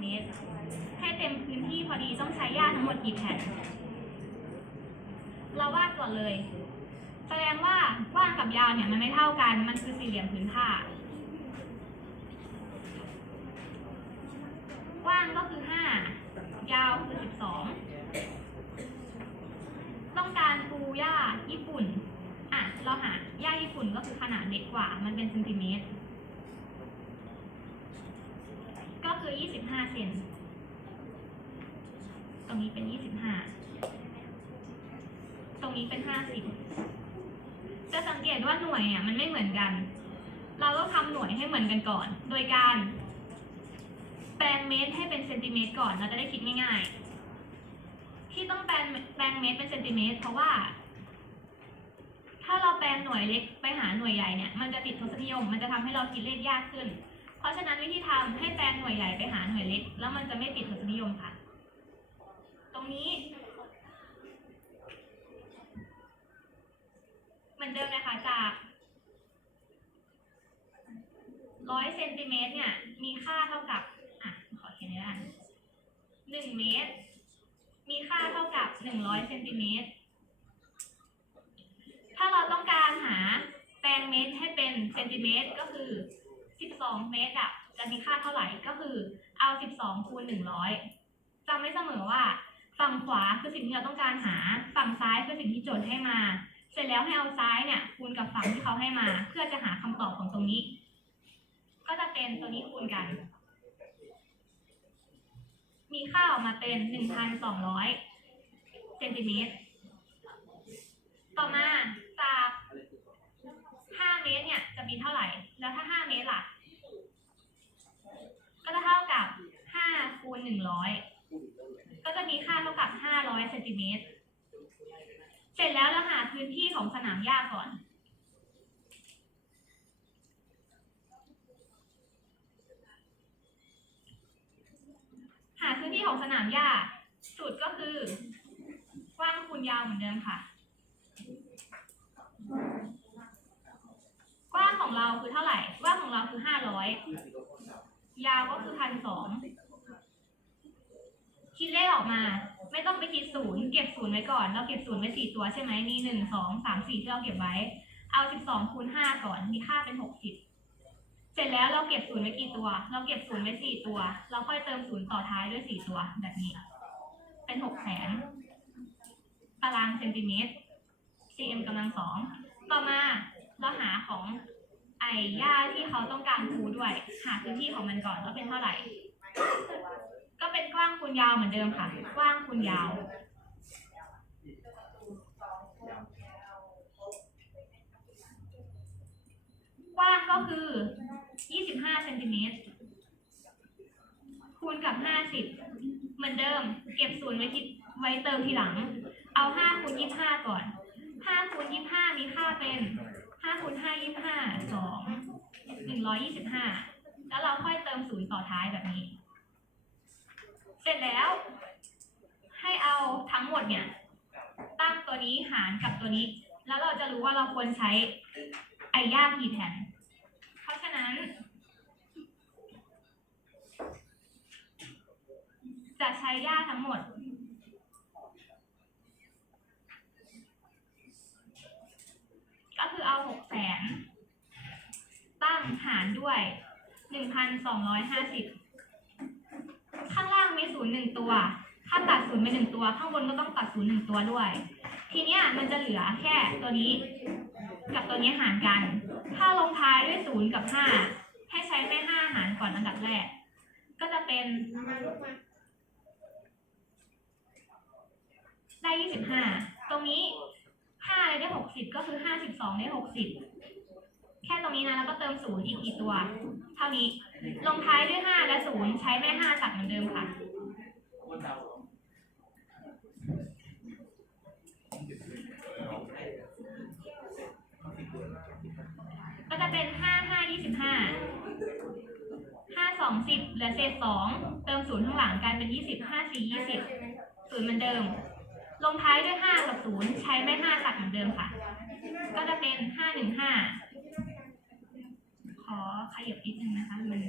เมตรให้เต็มพื้นที่พอดีต้องใช้หญ้าทั้งหมดกี่แผ่น เราวาดก่อนเลย แสดงว่ากว้างกับยาวเนี่ยมันไม่เท่ากัน มันคือสี่เหลี่ยมผืนผ้ากว้างก็คือห้ายาวคือสิบสองต้องการปูหญ้าญี่ปุ่น อะ เราหาหญ้าญี่ปุ่นก็คือขนาดเล็กกว่า มันเป็นเซนติเมตร ก็คือยี่สิบห้าเซนตรงนี้เป็นยี่สิบห้าตรงนี้เป็นห้าสิบจะสังเกตว่าหน่วยเนี่ยมันไม่เหมือนกัน เราต้องทำหน่วยให้เหมือนกันก่อน โดยการแปลงเมตรให้เป็นเซนติเมตรก่อน เราจะได้คิดง่ายๆ ที่ต้องแปลงแปลงเมตรเป็นเซนติเมตรเพราะว่า ถ้าเราแปลงหน่วยเล็กไปหาหน่วยใหญ่เนี่ย มันจะติดทศนิยม มันจะทำให้เราคิดเลขยากขึ้น ราะฉะนั้นวิธีทำให้แปลงหน่วยใหญ่ไปหาหน่วยเล็ก แล้วมันจะไม่ติดทศนิยมค่ะ ตรงนี้ เหมือนเดิมเลยค่ะจากร้อยเซนติเมตรเนี่ย มีค่าเท่ากับ อะ ขอเขียนในด้านหนึ่งเมตร มีค่าเท่ากับหนึ่งร้อยเซนติเมตร ถ้าเราต้องการหาแปลงเมตรให้เป็นเซนติเมตรก็คือ สิบสองเมตรอะจะมีค่าเท่าไหร่ก็คือเอาสิบสองคูณหนึ่งร้อยจำไม่เสมอว่า ฝั่งขวาคือสิ่งที่เราต้องการหา ฝั่งซ้ายคือสิ่งที่โจทย์ให้มา เสร็จแล้วให้เอาซ้ายเนี่ยคูณกับฝั่งที่เขาให้มา เพื่อจะหาคำตอบของตรงนี้ ก็จะเป็นตัวนี้คูณกัน มีค่าออกมาเป็นหนึ่งพันสองร้อยเซนติเมตร ต่อมาจาก ห้าเมตรเนี่ยจะมีเท่าไหร่ แล้วถ้าห้าเมตรล่ะ ก็จะเท่ากับห้าคูณหนึ่งร้อยก็จะมีค่าเท่ากับ 500เซนติเมตร เสร็จแล้วเราหาพื้นที่ของสนามหญ้าก่อน หาพื้นที่ของสนามหญ้าสูตรก็คือ กว้างคูณยาวเหมือนเดิมค่ะ กว้าง ของเราคือเท่าไหร่กว้างของเราคือ500ยาวก็คือพันสองคิดเลขออกมา ไม่ต้องไปคิดศูนย์เก็บศูนย์ไว้ก่อนเราเก็บศูนย์ไว้สี่ตัวใช่ไหมมีหนึ่งสองสามสี่ที่เราเก็บไว้ เอาสิบสองคูณห้าก่อนมีค่าเป็นหกสิบเสร็จแล้วเราเก็บศูนย์ไว้กี่ตัว เราเก็บศูนย์ไว้สี่ตัว เราค่อยเติมศูนย์ต่อท้ายด้วยสี่ตัวแบบนี้ เป็นหกแสนตารางเซนติเมตร cm กำลังสอง ต่อมาเราหาของ ไอ้หญ้าที่เขาต้องการคูด้วย หาพื้นที่ของมันก่อนว่าเป็นเท่าไหร่ ก็เป็นกว้างคูณยาวเหมือนเดิมค่ะ กว้างคูณยาว กว้างก็คือ 25เซนติเมตรคูณกับ 50 เหมือนเดิม เก็บศูนย์ไว้คิดไว้เติมทีหลัง เอา5คูณ25 ก่อน5คูณ25 มีค่าเป็น 5คูณ5 25 2 125แล้วเราค่อยเติมศูนย์ต่อท้ายแบบนี้ เสร็จแล้ว ให้เอาทั้งหมดเนี่ย ตั้งตัวนี้หารกับตัวนี้ แล้วเราจะรู้ว่าเราควรใช้ไอ้ย่ากี่แผ่นเพราะฉะนั้น จะใช้ย่าทั้งหมด ก็คือเอาหกแสนตั้งหารด้วยหนึ่งพันสองร้อยห้าสิบข้างล่างมีศูนย์หนึ่งตัว ถ้าตัดศูนย์ไปหนึ่งตัว ข้างบนก็ต้องตัดศูนย์หนึ่งตัวด้วย ทีเนี้ยมันจะเหลือแค่ตัวนี้ กับตัวนี้หารกัน ถ้าลงท้ายด้วยศูนย์กับห้าให้ใช้แม่ห้าหารก่อนอันดับแรก ก็จะเป็นได้ยี่สิบห้าตรงนี้ ห้าเลยได้หกสิบก็คือห้าสิบสองได้หกสิบแค่ตรงนี้นะแล้วก็เติมศูนย์อีกกี่ตัว เท่านี้ลงท้ายด้วยห้าและศูนย์ใช้แม่ห้าตัดเหมือนเดิมค่ะก็จะเป็นห้าห้ายี่สิบห้าห้าสองสิบเหลือเศษสองเติมศูนย์ข้างหลังกลายเป็นยี่สิบห้าสี่ยี่สิบศูนย์เหมือนเดิม ลงท้ายด้วยห้ากับศูนย์ใช้แม่ห้าตัดเหมือนเดิมค่ะ ก็จะเป็นห้าหนึ่งห้าขอขยับนิดนึงนะคะมัน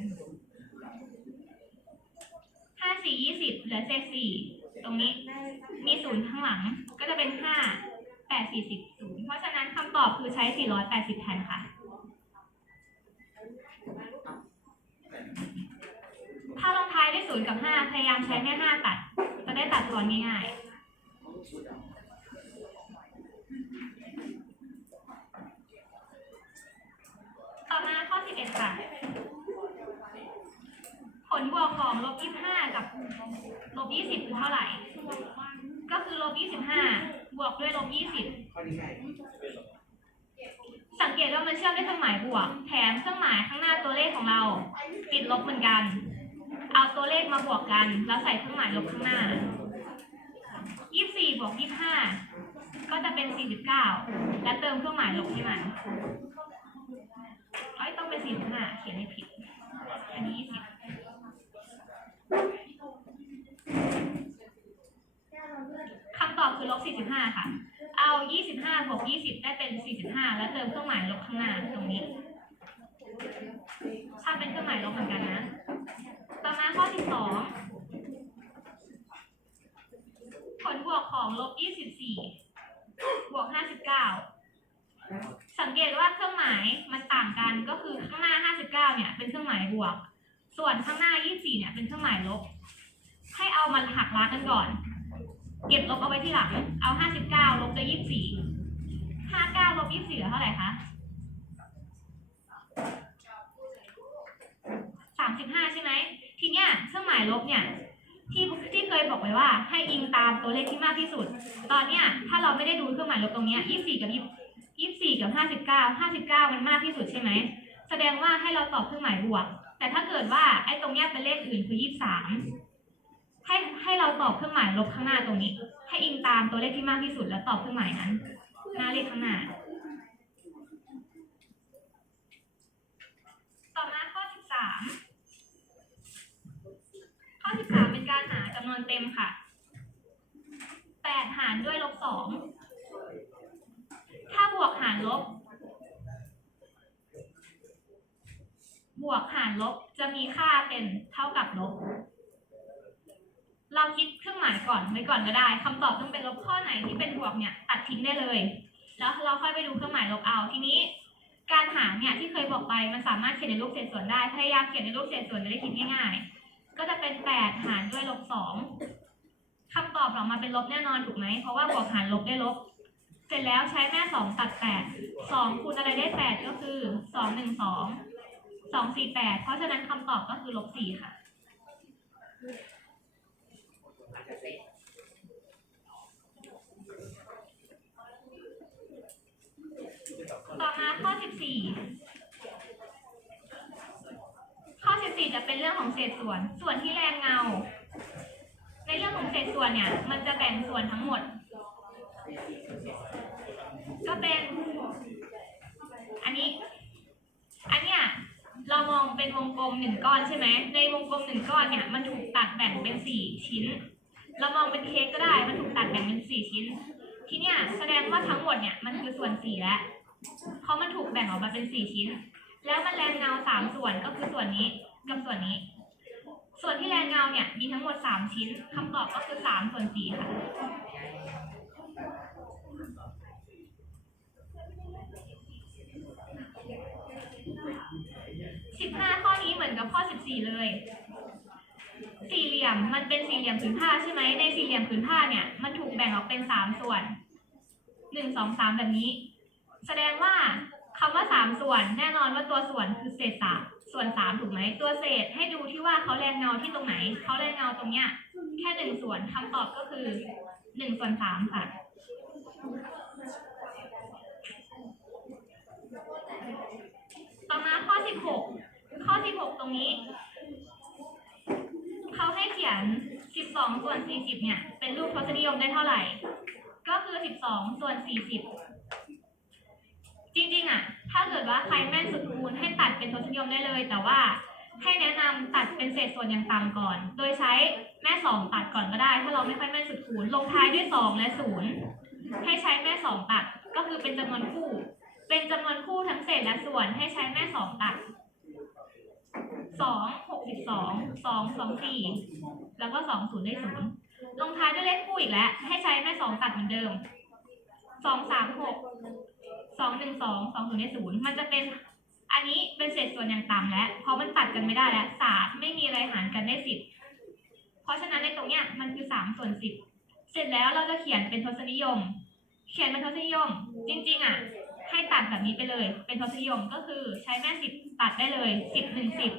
สี่ยี่สิบเหลือเศษสี่ตรงนี้ มีศูนย์ข้างหลัง ก็จะเป็นห้าแปดสี่สิบศูนย์เพราะฉะนั้นคำตอบคือใช้สี่ร้อยแปดสิบแทนค่ะ ถ้าลงท้ายด้วยศูนย์กับห้าพยายามใช้แม่ห้าตัด จะได้ตัดทอนง่ายๆ ต่อมาข้อสิบเอ็ดค่ะ ผลบวกของลบยี่สิบห้ากับลบยี่สิบคือเท่าไหร่ ก็คือลบยี่สิบห้าบวกด้วยลบยี่สิบข้อนี้ง่ายสังเกตว่ามันเชื่อมด้วยเครื่องหมายบวก แถมเครื่องหมายข้างหน้าตัวเลขของเรา ติดลบเหมือนกัน เอาตัวเลขมาบวกกัน แล้วใส่เครื่องหมายลบข้างหน้า 24บวก25ก็จะเป็น49และเติมเครื่องหมายลบให้มันเอ้ยต้องเป็น45เขียนให้ผิด อันนี้20คำตอบคือลบ45ค่ะ เอา25บวก20ได้เป็น45แล้วเติมเครื่องหมายลบข้างหน้าตรงนี้ถ้าเป็นเครื่องหมายลบเหมือนกันนะ ต่อมาข้อ12ผลบ วกของลบ24บวก59สังเกตว่าเครื่องหมายมันต่างกันก็คือข้างหน้า59เนี่ยเป็นเครื่องหมายบวก ส่วนข้างหน้า24เนี่ยเป็นเครื่องหมายลบ ให้เอามันหักล้างกันก่อน เก็บลบเอาไว้ที่หลัง เอา59ลบด้วย24 59ลบ24เหลือเท่าไหร่คะ35ใช่ไหมทีเนี้ยเครื่องหมายลบเนี่ย ที่ที่เคยบอกไว้ว่าให้อิงตามตัวเลขที่มากที่สุด ตอนเนี้ยถ้าเราไม่ได้ดูเครื่องหมายลบตรงเนี้ย24กับ20 24กับ59 59มันมากที่สุดใช่ไหมแสดงว่าให้เราตอบเครื่องหมายบวก แต่ถ้าเกิดว่าไอ้ตรงเนี้ยเป็นเลขอื่นคือ23ให้ให้เราตอบเครื่องหมายลบข้างหน้าตรงนี้ ให้อิงตามตัวเลขที่มากที่สุดแล้วตอบเครื่องหมายนั้น หน้าเลขข้างหน้า ต่อมาข้อ13 ข้อ13เป็นการหาจำนวนเต็มค่ะ8หารด้วยลบ2ถ้าบวกหารลบ บวกหารลบจะมีค่าเป็นเท่ากับลบ เราคิดเครื่องหมายก่อนไว้ก่อนก็ได้คำตอบต้องเป็นลบข้อไหนที่เป็นบวกเนี่ยตัดทิ้งได้เลย แล้วเราค่อยไปดูเครื่องหมายลบเอาทีนี้การหารเนี่ยที่เคยบอกไปมันสามารถเขียนในรูปเศษส่วนได้ พยายามเขียนในรูปเศษส่วนจะได้คิดง่ายๆ ก็จะเป็น8หารด้วยลบ2คำตอบออกมาเป็นลบแน่นอนถูกไหม เพราะว่าบวกหารลบได้ลบ เสร็จแล้วใช้แม่2ตัด8 2คูณอะไรได้8ก็คือ2 1 2 2 4 8เพราะฉะนั้นคำตอบก็คือลบ4ค่ะอาจจะต่อมาข้อ14ข้อ 14จะเป็นเรื่องของเศษส่วน ส่วนที่แรงเงา ในเรื่องของเศษส่วนเนี่ย มันจะแบ่งส่วนทั้งหมด ก็เป็น อันนี้ อันเนี้ยเรามองเป็นวงกลมหนึ่งก้อนใช่ไหม ในวงกลมหนึ่งก้อนเนี่ยมันถูกตัดแบ่งเป็นสี่ชิ้น เรามองเป็นเค้กก็ได้ มันถูกตัดแบ่งเป็นสี่ชิ้น ทีเนี้ยแสดงว่าทั้งหมดเนี่ยมันคือส่วนสี่แล้วเพราะมันถูกแบ่งออกมาเป็นสี่ชิ้น แล้วมันแรงเงาสามส่วนก็คือส่วนนี้ กับส่วนนี้ ส่วนที่แรงเงาเนี่ยมีทั้งหมดสามชิ้นคำตอบก็คือสามส่วนสี่ค่ะสิบห้าข้อนี้เหมือนกับข้อสิบสี่เลย สี่เหลี่ยมมันเป็นสี่เหลี่ยมผืนผ้าใช่ไหมในสี่เหลี่ยมผืนผ้าเนี่ยมันถูกแบ่งออกเป็นสามส่วนหนึ่งสองสามแบบนี้ แสดงว่าคำว่าสามส่วนแน่นอนว่าตัวส่วนคือเศษสาม ส่วนสามถูกไหมตัวเศษให้ดูที่ว่าเขาแรงเงาที่ตรงไหนเขาแรงเงาตรงเนี้ย แค่หนึ่งส่วนคำตอบก็คือหนึ่งส่วนสามค่ะต่อมาข้อสิบหกข้อสิบหกตรงนี้เขาให้เขียนสิบสองส่วนสี่สิบเนี่ย เป็นรูปทศนิยมได้เท่าไหร่ ก็คือสิบสองส่วนสี่สิบ จริงๆอะ ถ้าเกิดว่าใครแม่นสุดคูณให้ตัดเป็นทศนิยมได้เลย แต่ว่าให้แนะนำตัดเป็นเศษส่วนอย่างต่ำก่อน โดยใช้แม่สองตัดก่อนก็ได้ ถ้าเราไม่ค่อยแม่นสุดคูณลงท้ายด้วยสองและศูนย์ให้ใช้แม่สองตัดก็คือเป็นจำนวนคู่ เป็นจำนวนคู่ทั้งเศษและส่วนให้ใช้แม่สองตัดสองหกสิบสองสองสองสี่แล้วก็สองศูนย์ได้ศูนย์ลงท้ายด้วยเลขคู่อีกแล้ว ให้ใช้แม่สองตัดเหมือนเดิมสองสามหก สองหนึ่งสองสองศูนย์ได้ศูนย์มันจะเป็นอันนี้เป็นเศษส่วนอย่างต่ำแล้วเพราะมันตัดกันไม่ได้แล้วสามไม่มีอะไรหารกันได้สิบเพราะฉะนั้นในตรงเนี้ยมันคือสามส่วนสิบเสร็จแล้วเราจะเขียนเป็นทศนิยม เขียนเป็นทศนิยม จริง ๆอะให้ตัดแบบนี้ไปเลย เป็นทศนิยมก็คือใช้แม่สิบตัดได้เลยสิบหนึ่งสิบ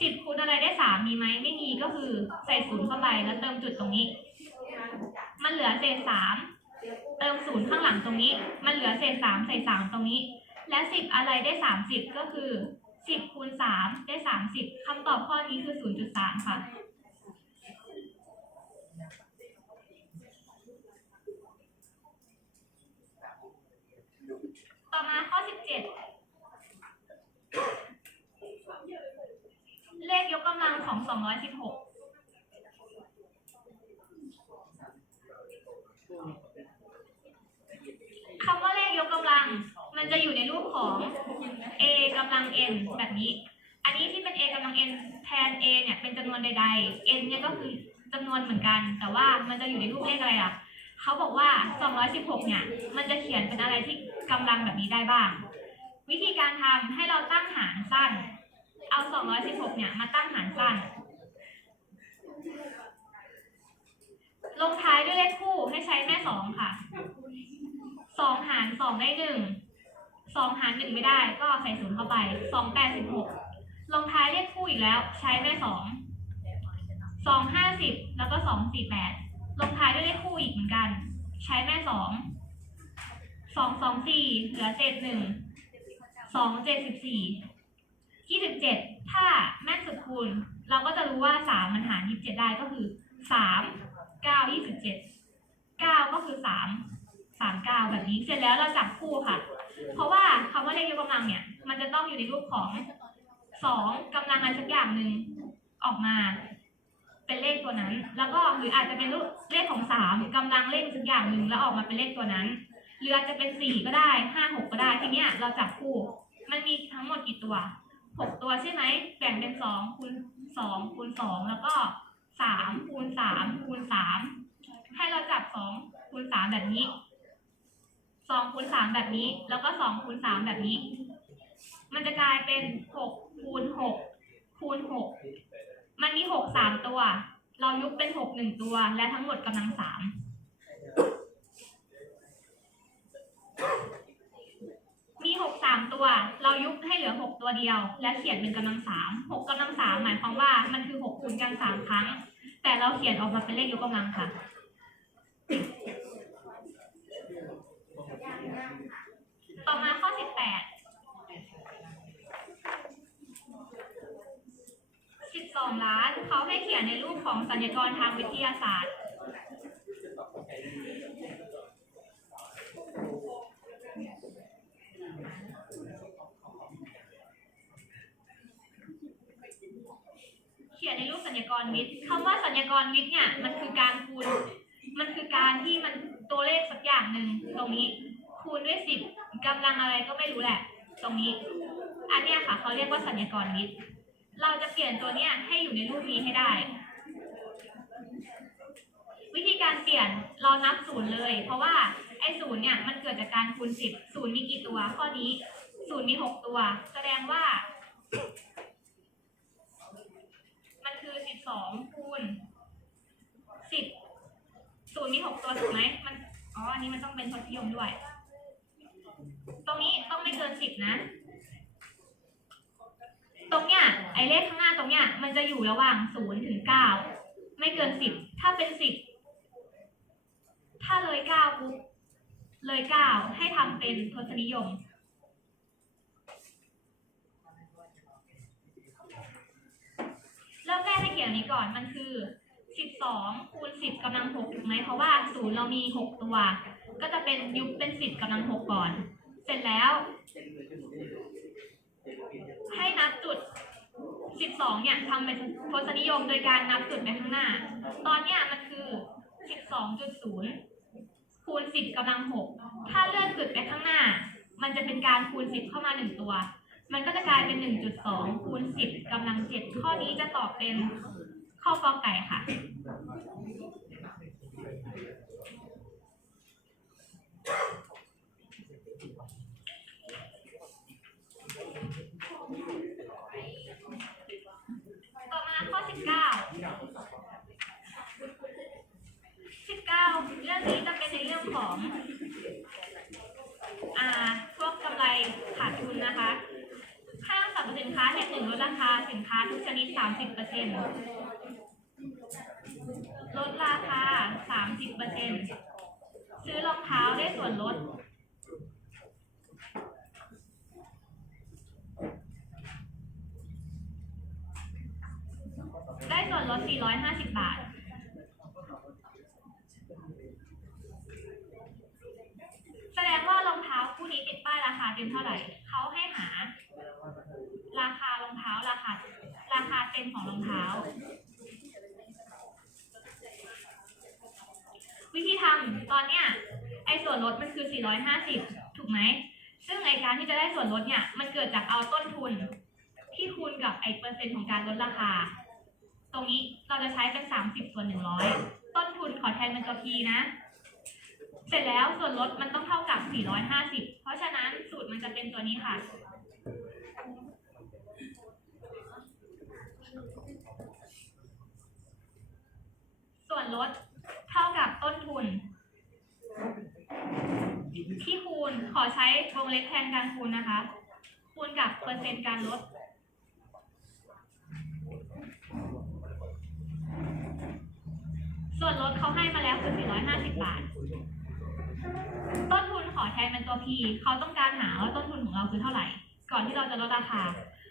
สิบคูณอะไรได้สามมีไหมไม่มีก็คือใส่ศูนย์เข้าไปแล้วเติมจุดตรงนี้ มันเหลือเศษสาม เติมศูนย์ข้างหลังตรงนี้ มันเหลือเศษสามใส่สามตรงนี้ และสิบอะไรได้สามสิบก็คือสิบคูณสามได้สามสิบคำตอบข้อนี้คือศูนย์จุดสามค่ะต่อมาข้อสิบเจ็ดเลขยกกำลังของสองร้อยสิบหกำว่าเลขยกกำลัง มันจะอยู่ในรูปของ a กำลัง n แบบนี้ อันนี้ที่เป็น a กำลัง n แทน a เนี่ยเป็นจำนวนใด ๆ n เนี่ยก็คือจำนวนเหมือนกัน แต่ว่ามันจะอยู่ในรูปเลขอะไรอะเขาบอกว่า 216 เนี่ย มันจะเขียนเป็นอะไรที่กำลังแบบนี้ได้บ้าง วิธีการทำให้เราตั้งหารสั้น เอา 216 เนี่ย มาตั้งหารสั้น ลงท้ายด้วยเลขคู่ให้ใช้แม่สองค่ะ สองหารสองได้หนึ่งสองหารหนึ่งไม่ได้ก็ใส่ศูนย์เข้าไปสองแปดสิบหกลงท้ายเลขคู่อีกแล้ว ใช้แม่สองสองห้าสิบแล้วก็สองสี่แปดลงท้ายด้วยเลขคู่อีกเหมือนกัน ใช้แม่สองสองสองสี่เหลือเศษหนึ่งสองเจ็ดสิบสี่ยี่สิบเจ็ดถ้าแม่สุดคูณ เราก็จะรู้ว่าสามมันหารยี่สิบเจ็ดได้ก็คือสามเก้ายี่สิบเจ็ดเก้าก็คือสาม สามเก้าแบบนี้ เสร็จแล้วเราจับคู่ค่ะ เพราะว่าคำว่าเลขยกกำลังเนี่ย มันจะต้องอยู่ในรูปของสองกำลังอะไรสักอย่างหนึ่งออกมา เป็นเลขตัวนั้น แล้วก็หรืออาจจะเป็นรูปเลขของสามกำลังเลขสักอย่างหนึ่งแล้วออกมาเป็นเลขตัวนั้น หรืออาจจะเป็นสี่ก็ได้ห้าหกก็ได้ทีเนี้ยเราจับคู่ มันมีทั้งหมดกี่ตัวหกตัวใช่ไหมแบ่งเป็นสองคูณสองคูณสองแล้วก็สามคูณสามคูณสามให้เราจับสองคูณสามแบบนี้ สองคูณสามแบบนี้ แล้วก็สองคูณสามแบบนี้ มันจะกลายเป็นหกคูณหกคูณหกมันมีหกสามตัว เรายุบเป็นหกหนึ่งตัว และทั้งหมดกำลังสามมีหกสามตัว เรายุบให้เหลือหกตัวเดียว และเขียนเป็นกำลังสามหกกำลังสามหมายความว่ามันคือหกคูณกันสามครั้ง แต่เราเขียนออกมาเป็นเลขยกกำลังค่ะ ต่อมาข้อ 18 2 ล้าน เขาให้เขียนในรูปของสัญญกรทางวิทยาศาสตร์เขียนในรูปสัญญกรวิทย์คำว่าสัญญกรวิทย์เนี่ยมันคือการคูณ มันคือการที่มันตัวเลขสักอย่างหนึ่งตรงนี้ คูณด้วยสิบกำลังอะไรก็ไม่รู้แหละ ตรงนี้ อันเนี้ยค่ะเขาเรียกว่าสัญญกรวิทย์ เราจะเปลี่ยนตัวเนี้ยให้อยู่ในรูปนี้ให้ได้ วิธีการเปลี่ยนเรานับศูนย์เลย เพราะว่าไอ้ศูนย์เนี่ยมันเกิดจากการคูณสิบศูนย์มีกี่ตัว ข้อนี้ศูนย์มีหกตัว แสดงว่า มันคือสิบสองคูณสิบศูนย์มีหกตัวถูกไหมมันอ๋ออันนี้มันต้องเป็นทศนิยมด้วย ตรงนี้ต้องไม่เกินสิบนะ ตรงเนี้ยไอเลขข้างหน้าตรงเนี้ยมันจะอยู่ระหว่างศูนย์ถึงเก้าไม่เกินสิบถ้าเป็นสิบถ้าเลยเก้าปุ๊บเลยเก้าให้ทำเป็นทศนิยม เริ่มแรกให้เขียนอันนี้ก่อนมันคือสิบสองคูณสิบกำลังหกถูกไหมเพราะว่าศูนย์เรามีหกตัว ก็จะเป็นยุบเป็นสิบกำลังหกก่อน เสร็จแล้ว ให้นับจุด 12 เนี่ยทำเป็นทศนิยมโดยการนับจุดไปข้างหน้า ตอนเนี้ยมันคือ 12.0 คูณ 10กำลัง 6 ถ้าเลื่อนจุดไปข้างหน้า มันจะเป็นการคูณ 10 เข้ามา 1 ตัว มันก็จะกลายเป็น 1.2 คูณ 10กำลัง 7 ข้อนี้จะตอบเป็นข้อกอไก่ค่ะาสินค้าทุกชนิด 30%ลดราคา 30%ซื้อรองเท้าได้ส่วนลด ได้ส่วนลด 450 บาทแสดงว่ารองเท้าคู่นี้ติดป้ายราคาเต็มเท่าไหร่ เขาให้หาคารองเท้าราคา ราคา เต็มของรองเท้า วิธีทำตอนเนี้ยไอ้ส่วนลดมันคือ 450 ถูกไหม ซึ่งไอการที่จะได้ส่วนลดเนี่ยมันเกิดจากเอาต้นทุน ที่คูณกับไอเปอร์เซ็นต์ของการลดราคา ตรงนี้เราจะใช้เป็น 30 ส่วน 100 ต้นทุนขอแทนเป็นตัว P นะเสร็จแล้วส่วนลดมันต้องเท่ากับ 450 เพราะฉะนั้นสูตรมันจะเป็นตัวนี้ค่ะ ส่วน ลดเท่ากับต้นทุน ที่คูณขอใช้วงเล็บแทนการคูณนะคะ คูณกับเปอร์เซ็นต์การลด ส่วนลดเขาให้มาแล้วคือ450 บาท ต้นทุนขอแทนเป็นตัว P เขาต้องการหาว่าต้นทุนของเราคือเท่าไหร่ ก่อนที่เราจะลดราคา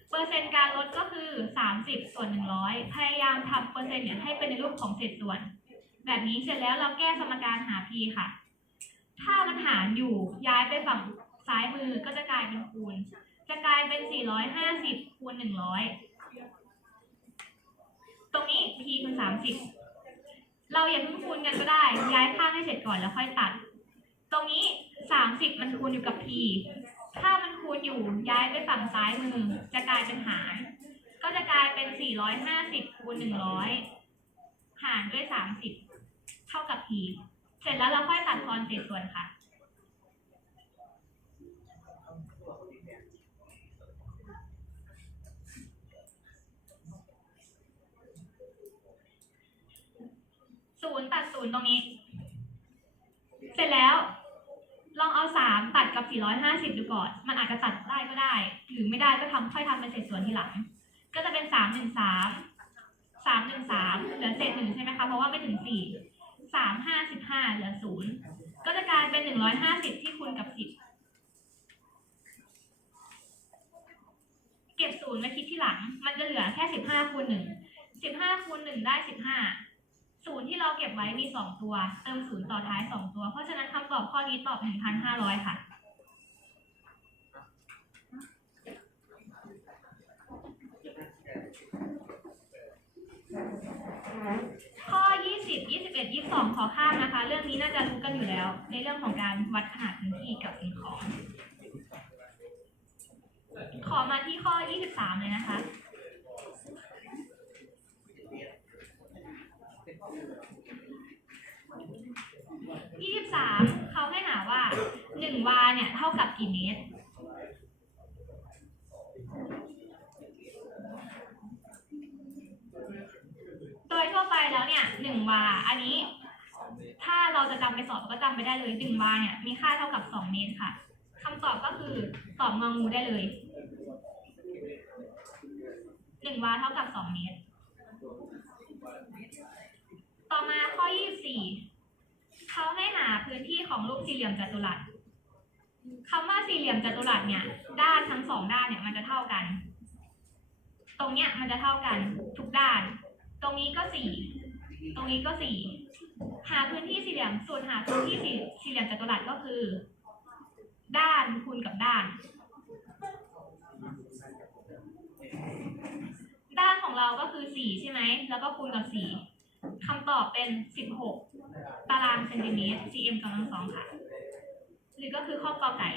เปอร์เซ็นต์การลดก็คือ 30 ส่วน 100 พยายามทำเปอร์เซ็นต์เนี่ยให้เป็นในรูปของเศษส่วน แบบนี้เสร็จแล้วเราแก้สมการหา P ค่ะ ถ้ามันหารอยู่ย้ายไปฝั่งซ้ายมือก็จะกลายเป็นคูณ จะกลายเป็น 450 คูณ 100 ตรงนี้ P คือ30 เราอย่าเพิ่งคูณกันก็ได้ ย้ายข้างให้เสร็จก่อนแล้วค่อยตัด ตรงนี้ 30 มันคูณอยู่กับ P ถ้ามันคูณอยู่ย้ายไปฝั่งซ้ายมือ จะกลายเป็นหาร ก็จะกลายเป็น 450 คูณ 100 หารด้วย 30 เท่ากับ P เสร็จแล้วเราค่อยตัดทอนเศษส่วนค่ะ ศูนย์ตัดศูนย์ตรงนี้ เสร็จแล้ว ลองเอาสามตัดกับสี่ร้อยห้าสิบดูก่อน มันอาจจะตัดได้ก็ได้ หรือไม่ได้ก็ทำค่อยทำเป็นเศษส่วนทีหลัง ก็จะเป็นสามหนึ่งสาม สามหนึ่งสามเหลือเศษหนึ่งใช่ไหมคะ เพราะว่าไม่ถึงสี่ สามห้าสิบห้าเหลือศูนย์ก็จะกลายเป็นหนึ่งร้อยห้าสิบที่คูณกับสิบเก็บศูนย์มาคิดที่หลัง มันจะเหลือแค่สิบห้าคูณหนึ่งสิบห้าคูณหนึ่งได้สิบห้าศูนย์ที่เราเก็บไว้มีสองตัว เติมศูนย์ต่อท้ายสองตัว เพราะฉะนั้นคำตอบข้อนี้ตอบหนึ่งพันห้าร้อยค่ะ嗯。ิบยี่สิบเอ็ด20 21 22 ขอข้ามนะคะ เรื่องนี้น่าจะรู้กันอยู่แล้ว ในเรื่องของการวัดขนาดพื้นที่กับสิ่งของ ขอมาที่ข้อยี่สิบสามเลยนะคะยี่สิบสามเขาให้หาว่าหนึ่งวาเนี่ย เท่ากับกี่เมตร หนึ่งวา อันนี้ ถ้าเราจะจำไปสอบก็จำไปได้เลยหนึ่งวาเนี่ยมีค่าเท่ากับสองเมตรค่ะคำตอบก็คือตอบงองูได้เลยหนึ่งวาเท่ากับสองเมตร ต่อมาข้อยี่สี่เขาให้หาพื้นที่ของรูปสี่เหลี่ยมจัตุรัสคำว่าสี่เหลี่ยมจัตุรัสเนี่ย ด้านทั้งสองด้านเนี่ยมันจะเท่ากัน ตรงเนี้ยมันจะเท่ากันทุกด้าน ตรงนี้ก็สี่ ตรงนี้ก็สี่หาพื้นที่สี่เหลี่ยมส่วนหาพื้นที่สี่สี่เหลี่ยมจัตุรัสก็คือ ด้านคูณกับด้าน ด้านของเราก็คือสี่ใช่ไหมแล้วก็คูณกับสี่คำตอบเป็นสิบหกตารางเซนติเมตร cm กำลังสองค่ะ หรือก็คือข้อกอไก่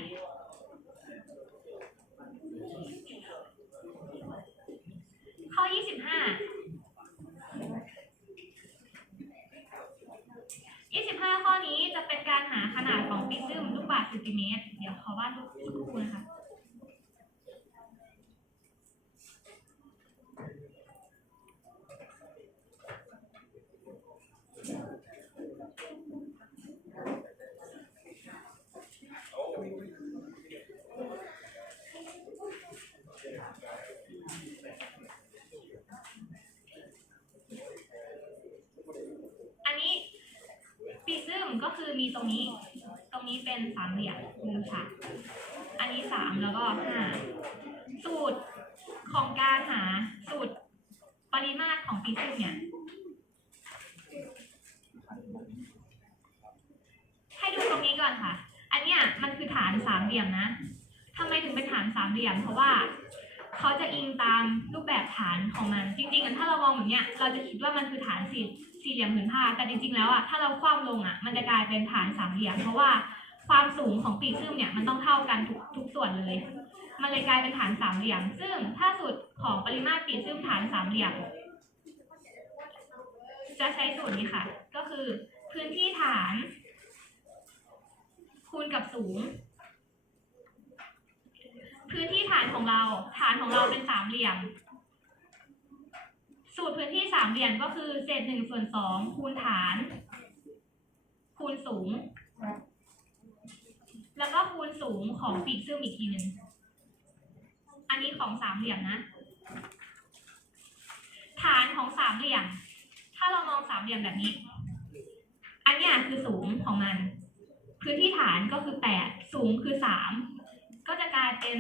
5 ข้อนี้จะเป็นการหาขนาดของปริซึมลูกบาศก์เซนติเมตร เดี๋ยวขอวาดรูปสักครู่นะคะ อันนี้ปีซึมก็คือมีต รงนี้ ตรงนี้เป็นสามเหลี่ยมหนึ่งฉากอันนี้สามแล้วก็ห้าสูตรของการหาสูตรปริมาตรของปีซึมเนี่ย ให้ดูตรงนี้ก่อนค่ะ อันเนี้ยมันคือฐานสามเหลี่ยมนะทำไมถึงเป็นฐานสามเหลี่ยม เพราะว่าเขาจะอิงตามรูปแบบฐานของมัน จริงๆถ้าเรามองแบบเนี้ย เราจะคิดว่ามันคือฐานสี่สี่เหลี่ยมผืนผ้า แต่จริงๆแล้วอะ ถ้าเราคว่ำลง กลายเป็นฐานสามเหลี่ยม เพราะว่าความสูงของปีกซึมเนี่ยมันต้องเท่ากันทุกทุกส่วนเลย มันเลยกลายเป็นฐานสามเหลี่ยม ซึ่งถ้าสูตรของปริมาตรปีกซึมฐานสามเหลี่ยม จะใช้สูตรนี้ค่ะ ก็คือพื้นที่ฐาน คูณกับสูง พื้นที่ฐานของเรา ฐานของเราเป็นสามเหลี่ยม สูตรพื้นที่สามเหลี่ยมก็คือเศษหนึ่งส่วนสองคูณฐาน คูณสูง แล้วก็คูณสูงของปีกซึมอีกทีหนึ่ง อันนี้ของสามเหลี่ยมนะ ฐานของสามเหลี่ยม ถ้าเรามองสามเหลี่ยมแบบนี้ อันนี้คือสูงของมัน พื้นที่ฐานก็คือแปดสูงคือสามก็จะกลายเป็น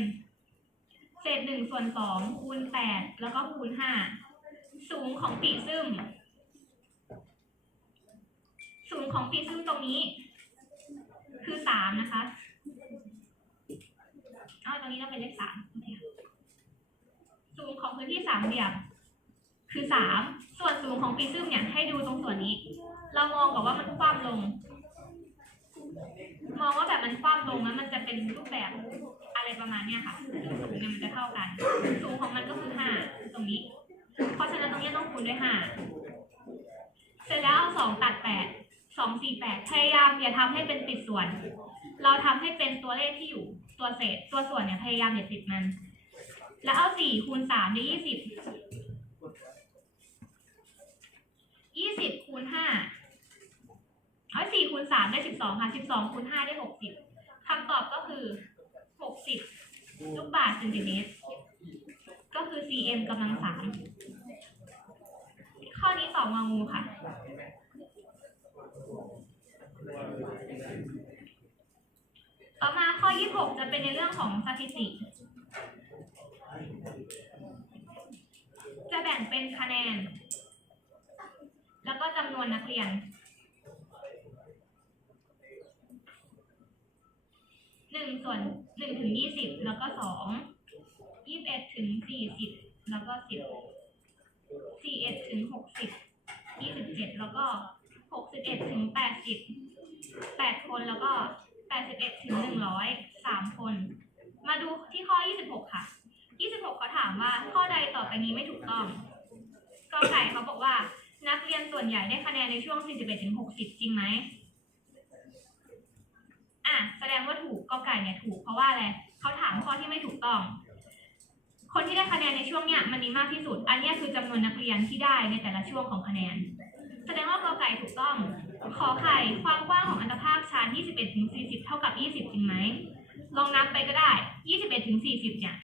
เศษหนึ่งส่วนสองคูณแปดแล้วก็คูณห้าสูงของปีกซึ สูงของปีซึมตรงนี้ คือสามนะคะเอาตรงนี้ต้องเป็นเลขสามสูงของพื้นที่สามเหลี่ยมคือสามส่วนสูงของปีซึมเนี่ยให้ดูตรงส่วนนี้ เรามองกับว่ามันคว่ำลง มองว่าแบบมันคว่ำลงแล้วมันจะเป็นรูปแบบอะไรประมาณเนี้ยค่ะซึ่งสูงเนี่ยมันจะเท่ากัน สูงของมันก็คือห้าตรงนี้ เพราะฉะนั้นตรงนี้ต้องคูณด้วยห้าเสร็จแล้วเอาสองตัดแปด สองสี่แปดพยายามอย่าทำให้เป็นติดส่วน เราทำให้เป็นตัวเลขที่อยู่ตัวเศษ ตัวส่วนเนี่ยพยายามอย่าติดมัน แล้วเอาสี่คูณสามได้ยี่สิบยี่สิบคูณห้าเอาสี่คูณสามได้สิบสองค่ะสิบสองคูณห้าได้หกสิบคำตอบก็คือหกสิบลูกบาศก์เซนติเมตรก็คือ cm กำลังสามข้อนี้ตอบงองูค่ะ ต่อมาข้อ 26 จะเป็นในเรื่องของสถิติ จะแบ่งเป็นคะแนน แล้วก็จำนวนนักเรียนหนึ่งส่วนหนึ่งถึงยี่สิบแล้วก็สองยี่สิบเอ็ดถึงสี่สิบแล้วก็สิบสี่เอ็ดถึงหกสิบยี่สิบเจ็ดแล้วก็หกสิบเอ็ดถึงแปดสิบ แปดคนแล้วก็แปดสิบเอ็ดถึงหนึ่งร้อยสามคน มาดูที่ข้อยี่สิบหกค่ะยี่สิบหกเขาถามว่าข้อใดต่อไปนี้ไม่ถูกต้องกอไก่เขาบอกว่า นักเรียนส่วนใหญ่ได้คะแนนในช่วง41ถึง60จริงไหมอะแสดงว่าถูกกอไก่เนี่ยถูกเพราะว่าอะไรเขาถามข้อที่ไม่ถูกต้อง คนที่ได้คะแนนในช่วงเนี้ยมันมีมากที่สุด อันนี้คือจำนวนนักเรียนที่ได้ในแต่ละช่วงของคะแนน แสดงว่ากอไก่ถูกต้อง ขอไข่ความกว้างของอันตภาคชาน21ถึง40 เท่ากับ 20 จริงไหม ลองนับไปก็ได้ 21ถึง40 เนี่ย